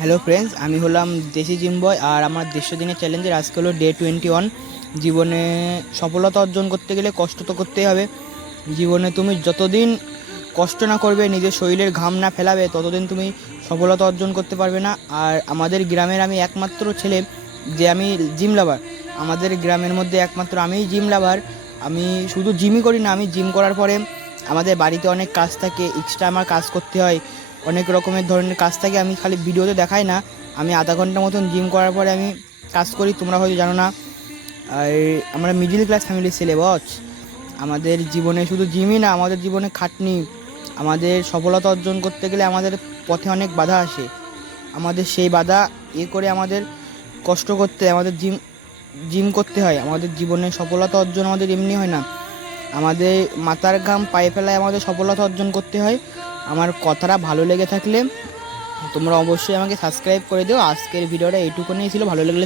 Hello friends, আমি হলাম দেশি জিম বয়। আর আমার 150 দিনের চ্যালেঞ্জের আজকে হলো ডে 21। জীবনে সফলতা অর্জন করতে গেলে কষ্ট তো করতেই হবে। জীবনে তুমি যতদিন কষ্ট না করবে, নিজের শরীরের ঘাম না ফেলাবে, ততদিন তুমি সফলতা অর্জন করতে পারবে না। আর আমাদের গ্রামের আমি একমাত্র ছেলে যে আমি জিম লাভার। আমাদের গ্রামের মধ্যে একমাত্র আমিই জিম লাভার। আমি শুধু জিমই করি না, আমি জিম করার পরে আমাদের বাড়িতে অনেক কাজ থাকে, এক্সট্রা আমার কাজ করতে হয়, অনেক রকমের ধরনের কাজ থাকে। আমি খালি ভিডিওতে দেখাই না, আমি আধা ঘন্টা মতন জিম করার পরে আমি কাজ করি, তোমরা হয়তো জানো না। আর আমরা মিডিল ক্লাস ফ্যামিলির ছেলে বস। আমাদের জীবনে শুধু জিমই না, আমাদের জীবনে খাটনি। আমাদের সফলতা অর্জন করতে গেলে আমাদের পথে অনেক বাধা আসে। আমাদের সেই বাধা করে আমাদের কষ্ট করতে, আমাদের জিম জিম করতে হয়। আমাদের জীবনে সফলতা অর্জন আমাদের এমনি হয় না, আমাদের মাথার ঘাম পায়ে ফেলায় আমাদের সফলতা অর্জন করতে হয়। আমার কথাটা ভালো লেগে থাকলে তোমরা অবশ্যই আমাকে সাবস্ক্রাইব করে দিও। আজকের ভিডিওটা এইটুকুনি ছিল, ভালো লাগলে